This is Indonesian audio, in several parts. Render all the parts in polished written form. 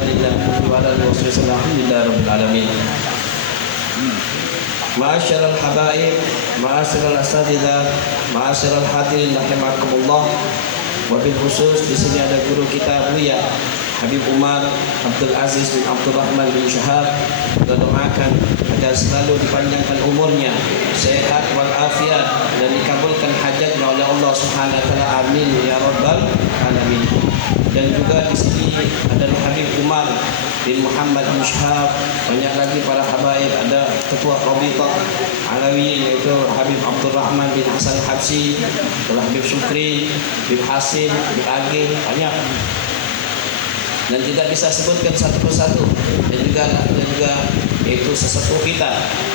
Muhammadillah wa ala alihi wasallam. Alhamdulillah rabbil alamin. Ma'asyiral habaib, ma'asyiral asatidzah, ma'asyiral hadirin rahimakumullah. Wabil khusus di sini ada guru kita Buya Habib Umar Abdul Aziz bin Abdul Rahman bin Syahab. Kita doakan agar selalu dipanjangkan umurnya, sehat walafiat, dan dikabulkan hajatnya oleh Allah Subhanahu wa taala. Amin ya rabbal alamin. Dan juga di sini adalah Habib Umar bin Muhammad bin Syahab. Banyak lagi para habaib, ada ketua Rabithah Alawi yaitu Habib Abdul Rahman bin Hasan Habsi, ada Habib Syukri, Habib Hasim, Habib Agil, banyak. Dan tidak bisa sebutkan satu persatu. Dan juga yaitu sesepuh kita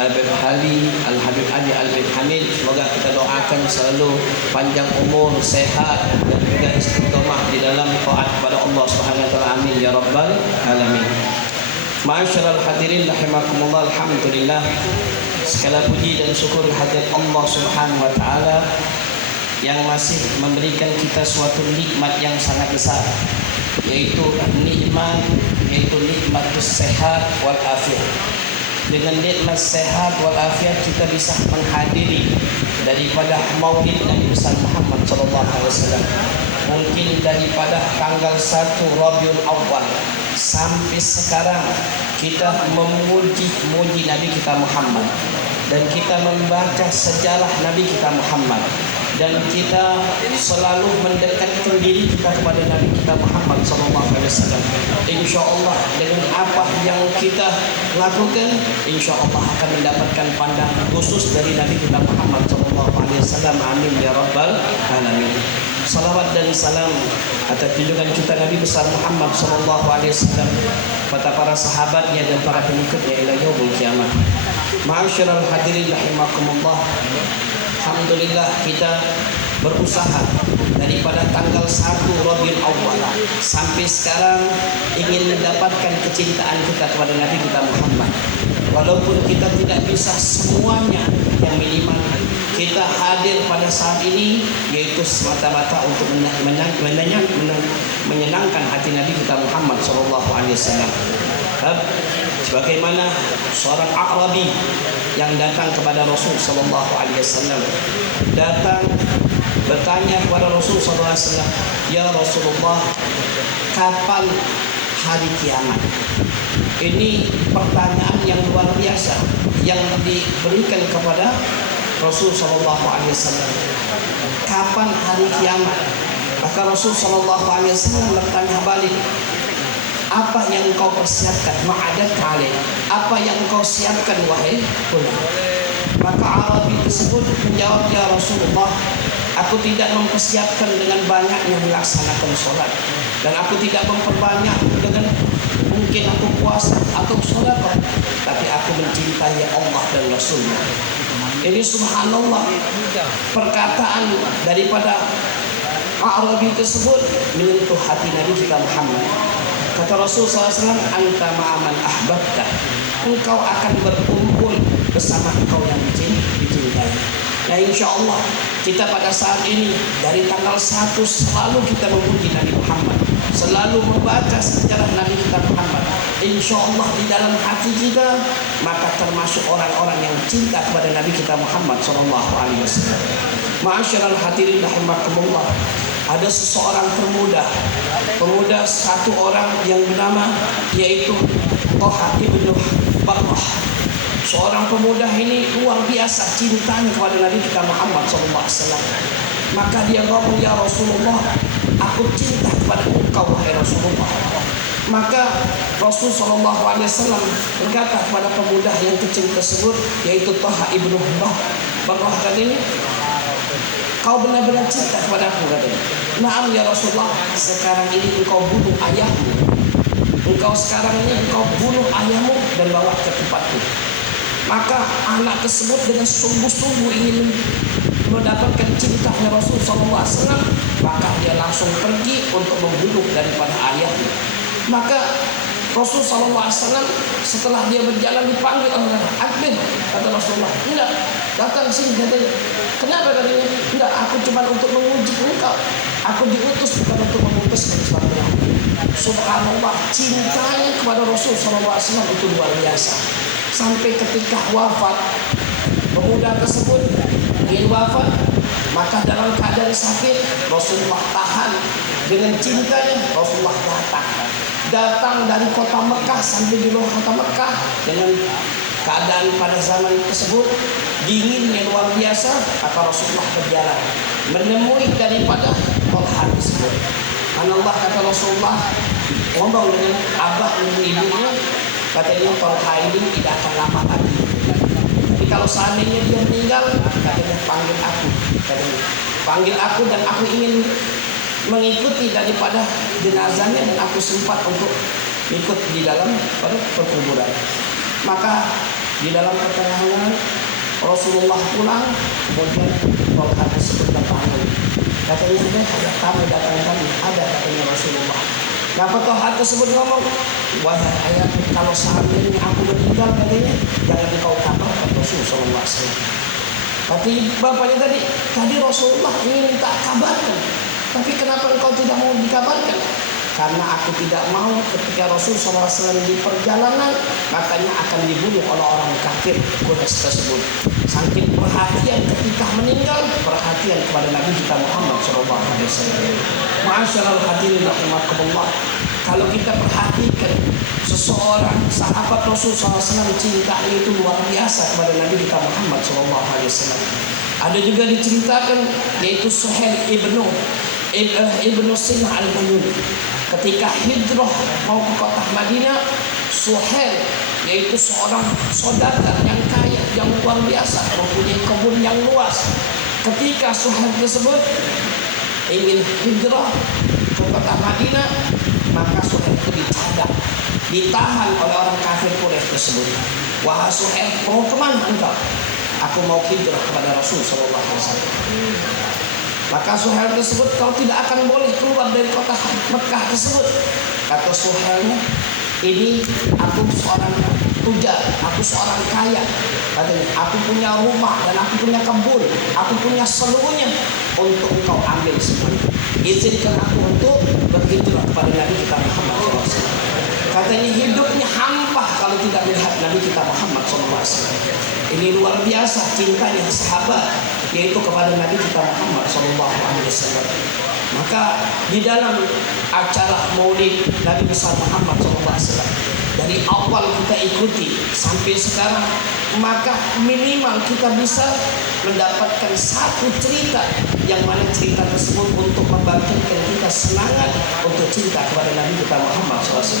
Al-Habib Ali, Al-Habib Ali Al-Habib Hamid. Semoga kita doakan selalu panjang umur, sehat, dan juga istiqamah di dalam taat kepada Allah Subhanahu wa taala. Amin ya rabbal alamin. Ma'asyiral hadirin rahimakumullah. Alhamdulillah, segala puji dan syukur hadirat Allah Subhanahu wa taala yang masih memberikan kita suatu nikmat yang sangat besar, yaitu nikmat sehat wal afiat. Dengan nikmat sehat wal afiat kita bisa menghadiri daripada maulid Nabi besar Muhammad sallallahu alaihi wasallam. Mungkin daripada tanggal 1 Rabiul Awal sampai sekarang kita memuji Nabi kita Muhammad, dan kita membaca sejarah Nabi kita Muhammad, dan kita selalu mendekatkan diri kita kepada Nabi kita Muhammad SAW. InsyaAllah dengan apa yang kita lakukan, InsyaAllah akan mendapatkan pandangan khusus dari Nabi kita Muhammad SAW. Amin ya rabbal alamin. Salawat dan salam atas junjungan kita Nabi besar Muhammad SAW, kepada para sahabatnya dan para pengikutnya ila yaumil kiamat. Ma'asyiral hadirin rahimakumullah. Alhamdulillah kita berusaha daripada tanggal 1 Rabiul Awal sampai sekarang ingin mendapatkan kecintaan kita kepada Nabi kita Muhammad. Walaupun kita tidak bisa semuanya, yang minimal kita hadir pada saat ini yaitu semata-mata untuk menyenangkan hati Nabi kita Muhammad SAW. Sebagaimana seorang A'rabi yang datang kepada Rasul sallallahu alaihi wasallam, datang bertanya kepada Rasul sallallahu alaihi wasallam, "Ya Rasulullah, kapan hari kiamat?" Ini pertanyaan yang luar biasa yang diberikan kepada Rasul sallallahu alaihi wasallam. Kapan hari kiamat? Maka Rasul sallallahu alaihi wasallam bertanya balik, apa yang engkau persiapkan? Ma'adat kali. Apa yang engkau siapkan wahai fulan? Maka Arabi tersebut menjawab, "Ya Rasulullah, aku tidak mempersiapkan dengan banyaknya melaksanakan sholat, dan aku tidak memperbanyak dengan mungkin aku puasa atau sholat, tapi aku mencintai Allah dan Rasulnya." Ini subhanallah, perkataan daripada Arabi tersebut menyentuh hati Nabi kita Muhammad. Kata Rasul SAW, "Anta ma'aman ahbabta." Engkau akan berkumpul bersama engkau yang dicintai. Nah insya Allah kita pada saat ini dari tanggal 1 selalu kita memuji Nabi Muhammad, selalu membaca sejarah Nabi kita Muhammad. Insya Allah di dalam hati kita maka termasuk orang-orang yang cinta kepada Nabi kita Muhammad SAW. Ma'asyiral hadirin rahimakumullah. Ada seseorang pemuda satu orang yang bernama yaitu Thaha ibnu Barrah. Seorang pemuda ini luar biasa cintanya kepada Nabi kita Muhammad SAW. Maka dia ngomong, "Ya Rasulullah, aku cinta kepada engkau wahai Rasulullah." Maka Rasul SAW berkata kepada pemuda yang kecil tersebut yaitu Thaha ibnu Barrah, katanya, "Kau benar-benar cinta kepada aku?" katanya. "Na'am ya Rasulullah, sekarang ini engkau bunuh ayahmu. Sekarang ini engkau bunuh ayahmu dan bawa ke tempatku." Maka anak tersebut dengan sungguh-sungguh ingin mendapatkan cintanya Rasul SAW. Maka dia langsung pergi untuk membunuh daripada ayahnya. Maka Rasul SAW setelah dia berjalan dipanggil oleh Akbil. Kata Rasulullah, "Enggak, datang sini," katanya. "Kenapa?" katanya. "Enggak, aku cuma untuk menguji engkau. Aku diutus bukan untuk memutuskan suatu hal." subhanallah, cintanya kepada Rasul SAW itu luar biasa. Sampai ketika wafat, pemuda tersebut ingin wafat, maka dalam keadaan sakit Rasulullah tahan. Dengan cintanya Rasulullah datang dari kota Mekah sampai di luar kota Mekah dengan keadaan pada zaman tersebut dingin yang luar biasa. Maka Rasulullah berjalan menemui daripada Talha tersebut. Allah kata Rasulullah ngomong dengan abah dan ibunya, katanya Talha ini tidak akan lama lagi. Tapi kalau seandainya dia meninggal, katanya panggil aku, katanya panggil aku dan aku ingin mengikuti daripada jenazahnya dan aku sempat untuk ikut di dalam perkuburan. Maka di dalam pertengahan Rasulullah pulang, kemudian Talha tersebut datang. Katanya ada tamu datang tadi, ada katanya Rasulullah. Kenapa Talha tersebut ngomong, wahai ayah, kalau seandainya aku meninggal, katanya jangan kau kabarkan Rasulullah SAW. Tapi bapaknya tadi Rasulullah ingin minta kabarkan. Tapi kenapa engkau tidak mau dikabarkan? Karena aku tidak mau ketika Rasul SAW di perjalanan, makanya akan dibunuh oleh orang kafir Quraisy tersebut. Saking perhatian ketika meninggal, perhatian kepada Nabi kita Muhammad SAW. Ma'asyiral hadirin rahimakumullah. Kalau kita perhatikan seseorang sahabat Rasul SAW, cintanya itu luar biasa kepada Nabi kita Muhammad SAW. Ada juga diceritakan yaitu Suhail ibnu Sinah al-Bayuni. Ketika hijrah mau ke kota Madinah, Suhail yaitu seorang saudagar yang kaya, yang luar biasa, mempunyai kebun yang luas. Ketika Suhail tersebut ingin hijrah ke kota Madinah, maka Suhail itu dicadang, ditahan oleh orang kafir Quraisy tersebut. Wahai Suhail, mau kemana engkau? Aku mau hijrah kepada Rasul SAW. Maka Suhail tersebut, kau tidak akan boleh keluar dari kota Mekah tersebut. Kata Suhailnya, ini aku seorang tujar, aku seorang kaya. Katanya, aku punya rumah dan aku punya kebun, aku punya seluruhnya untuk engkau ambil semuanya. Izinkan aku untuk berhijrah kepada Nabi kita Muhammad SAW. Katanya hidupnya hampa kalau tidak melihat Nabi kita Muhammad SAW. Ini luar biasa cintanya sahabat, yaitu kepada Nabi kita Muhammad SAW. Maka di dalam acara Maulid Nabi besar Muhammad SAW, dari awal kita ikuti sampai sekarang, maka minimal kita bisa mendapatkan satu cerita yang mana cerita tersebut untuk membangkitkan kita semangat untuk cinta kepada Nabi kita Muhammad SAW.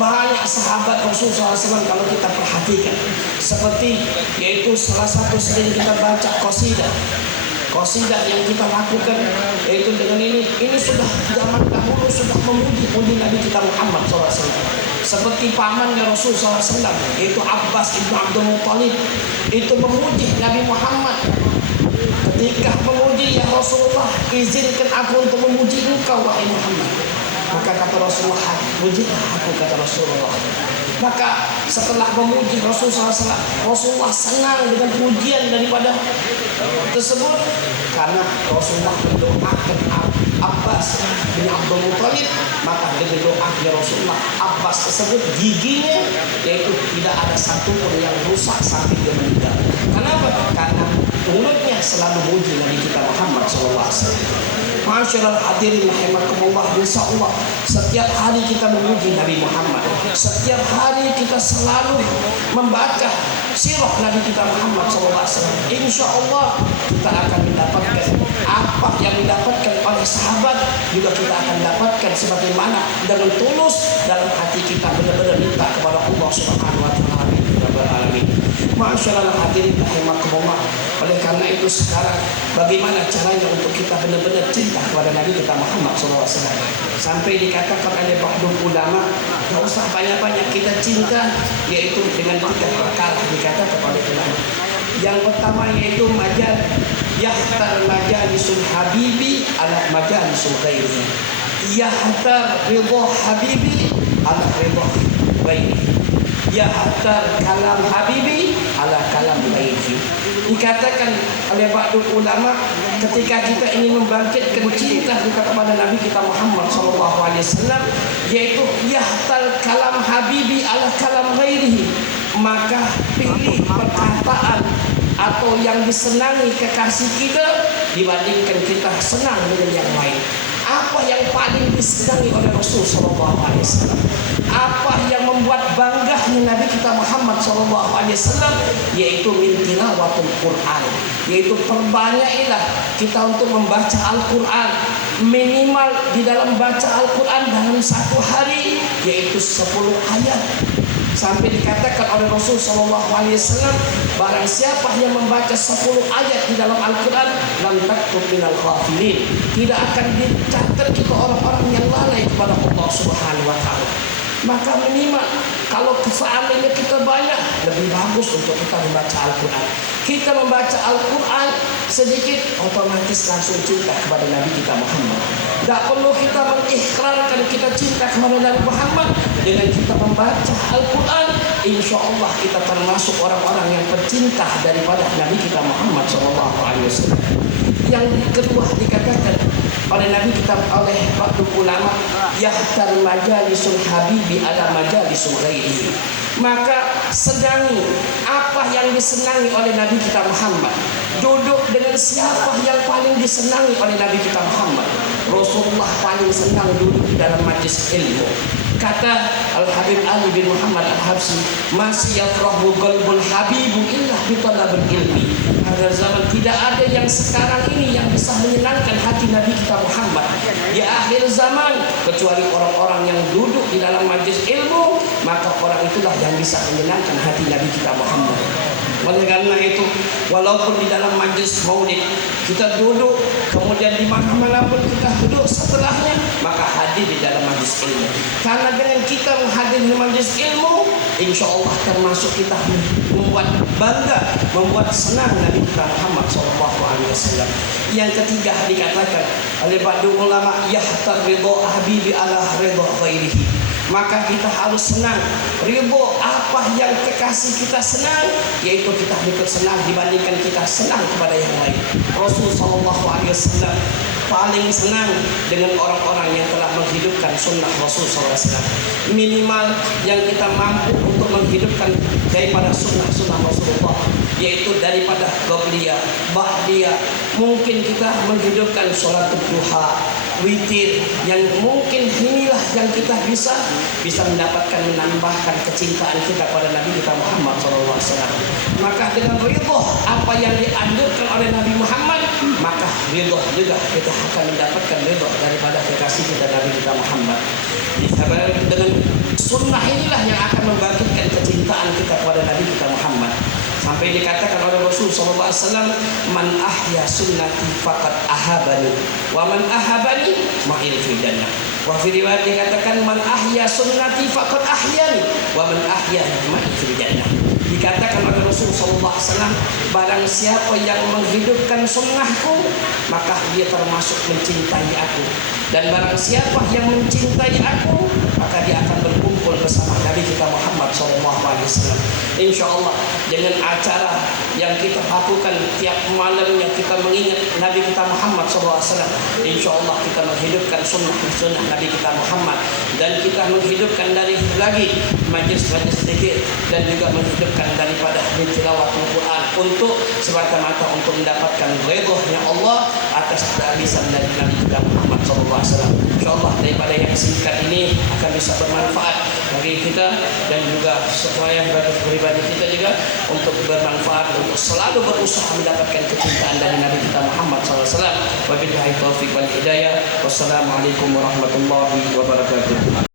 Banyak sahabat Rasulullah SAW kalau kita perhatikan, seperti yaitu salah satu sering kita baca qasidah yang kita lakukan yaitu dengan ini sudah zaman dahulu sudah memuji Nabi kita Muhammad SAW. Seperti pamannya Rasulullah SAW yaitu Abbas ibnu Abdul Muttalib, itu memuji Nabi Muhammad. Ketika memuji, ya Rasulullah, izinkan aku untuk memuji engkau wahai Muhammad. Maka kata Rasulullah, pujilah aku, kata Rasulullah. Maka setelah memuji Rasulullah SAW, Rasulullah senang dengan pujian daripada tersebut, karena Rasulullah mendoakan Abbas bin Abdul Muttalib. Maka dengan doanya Rasulullah, Abbas tersebut giginya yaitu tidak ada satupun yang rusak sampai dia meninggal. Kenapa? Karena mulutnya selalu memuji Nabi kita Muhammad SAW. Masyaallah hadirin rahimakumullah, insyaallah setiap hari kita memuji Nabi Muhammad. Setiap hari kita selalu membaca sirah Nabi kita Muhammad SAW. Insyaallah kita akan mendapatkan apa yang didapatkan oleh sahabat, juga kita akan dapatkan sebagaimana dengan tulus dalam hati kita benar-benar minta kepada Allah Subhanahu wa taala. Masyaallah hadirin rahimakumullah. Oleh karena itu sekarang bagaimana caranya untuk kita benar-benar cinta kepada Nabi kita Muhammad SAW. Sampai dikatakan oleh ba'dul ulama, tidak usah banyak-banyak kita cinta, yaitu dengan 3 perkara dikatakan oleh ulama. Yang pertama yaitu yahtar majalisul habibi ala majalisul ghairi. Yahtar ridha habibi ala ridha ghairi. Yahtar kalam habibi ala kalam ghairi. Dikatakan oleh ba'du ulama, ketika kita ingin membangkitkan cinta kita kepada Nabi kita Muhammad SAW, yaitu yahtal kalam habibi ala kalam ghairihi, maka pilih perkataan atau yang disenangi kekasih kita dibandingkan kita senang dengan yang lain. Apa yang paling disenangi oleh Rasul SAW? Apa yang membuat bangganya Nabi kita Muhammad SAW? Yaitu min tilawatul Quran, yaitu perbanyaklah kita untuk membaca Al-Quran. Minimal di dalam baca Al-Quran dalam satu hari yaitu 10 ayat. Sampai dikatakan oleh Rasul SAW, barang siapa yang membaca 10 ayat di dalam Al-Quran, lam taktub minal ghafilin, tidak akan dicatat kita orang-orang yang lalai kepada Allah Subhanahu wa Ta'ala. Maka minimal kalau seandainya kita banyak, lebih bagus untuk kita membaca Al-Quran. Kita membaca Al-Quran sedikit, otomatis langsung cinta kepada Nabi kita Muhammad. Tidak perlu kita mengikrarkan kita cinta kepada Nabi Muhammad. Dengan kita membaca Al-Quran, insya Allah kita termasuk orang-orang yang pecinta daripada Nabi kita Muhammad SAW. Yang kedua dikatakan oleh Nabi kita, oleh ba'du ulama, yahtar majalisul habibi ala majalisul ghairihi, maka senangi apa yang disenangi oleh Nabi kita Muhammad. Duduk dengan siapa yang paling disenangi oleh Nabi kita Muhammad. Rasulullah paling senang duduk di dalam majlis ilmu. Kata Al-Habib Ali bin Muhammad Al-Habsi, masih yakrahu qalbul habibu illa bitalabil ilmi. Pada zaman tidak ada yang sekarang ini yang bisa menyenangkan hati Nabi kita Muhammad di akhir zaman, kecuali orang-orang yang duduk di dalam majlis ilmu, maka orang itulah yang bisa menyenangkan hati Nabi kita Muhammad. Oleh karena itu, walaupun di dalam majlis maulid kita duduk, kemudian di mana-mana pun kita duduk setelahnya, maka hadir di dalam majlis ilmu. Karena dengan kita menghadiri majlis ilmu, insya Allah termasuk kita membuat bangga, membuat senang Nabi kita Muhammad SAW. Yang ketiga dikatakan oleh ba'du ulama, yahtar ridho habibi ala ridho ghairihi, maka kita harus senang ridho apa yang kekasih kita senang, yaitu kita ikut senang dibandingkan kita senang kepada yang lain. Rasulullah SAW paling senang dengan orang-orang yang telah menghidupkan sunnah Rasul SAW. Minimal yang kita mampu untuk menghidupkan daripada sunnah-sunnah Rasulullah, yaitu daripada qabliyah, ba'diyah. Mungkin kita menghidupkan sholat duha, witir, yang mungkin inilah yang kita bisa mendapatkan, menambahkan kecintaan kita pada Nabi kita Muhammad SAW. Maka dengan ridho apa yang dianjurkan oleh Nabi Muhammad, maka ridho juga kita akan mendapatkan ridho daripada kekasih kita Nabi kita Muhammad. Dengan sunnah inilah yang akan membangkitkan kecintaan kita kepada Nabi kita Muhammad. Sampai dikatakan oleh Rasul SAW, man ahya sunnati faqad ahabani, wa man ahabani ma'il fi jannah. Wa fi riwayat dikatakan, man ahya sunnati faqad ahyani, wa man ahyani ma'il fi jannah. Dikatakan oleh Rasul SAW, barang siapa yang menghidupkan sunnahku, maka dia termasuk mencintai aku. Dan barang siapa yang mencintai aku, maka dia akan berkumpul bersama Nabi kita Muhammad SAW. Insya Allah dengan acara yang kita lakukan tiap malamnya, kita mengingat Nabi kita Muhammad SAW. Insya Allah kita menghidupkan sunnah Nabi kita Muhammad, dan kita menghidupkan dari lagi majlis-majlis zikir, dan juga menghidupkan daripada tilawatul Quran untuk semata-mata untuk mendapatkan ridhonya Allah atas kehabisan dari Nabi kita Muhammad SAW. InsyaAllah daripada yang singkat ini akan bisa bermanfaat bagi kita, dan juga supaya bagi pribadi kita juga untuk bermanfaat, untuk selalu berusaha mendapatkan kecintaan dari Nabi kita Muhammad SAW. Wabillahi taufiq wal hidayah. Wassalamualaikum warahmatullahi wabarakatuh.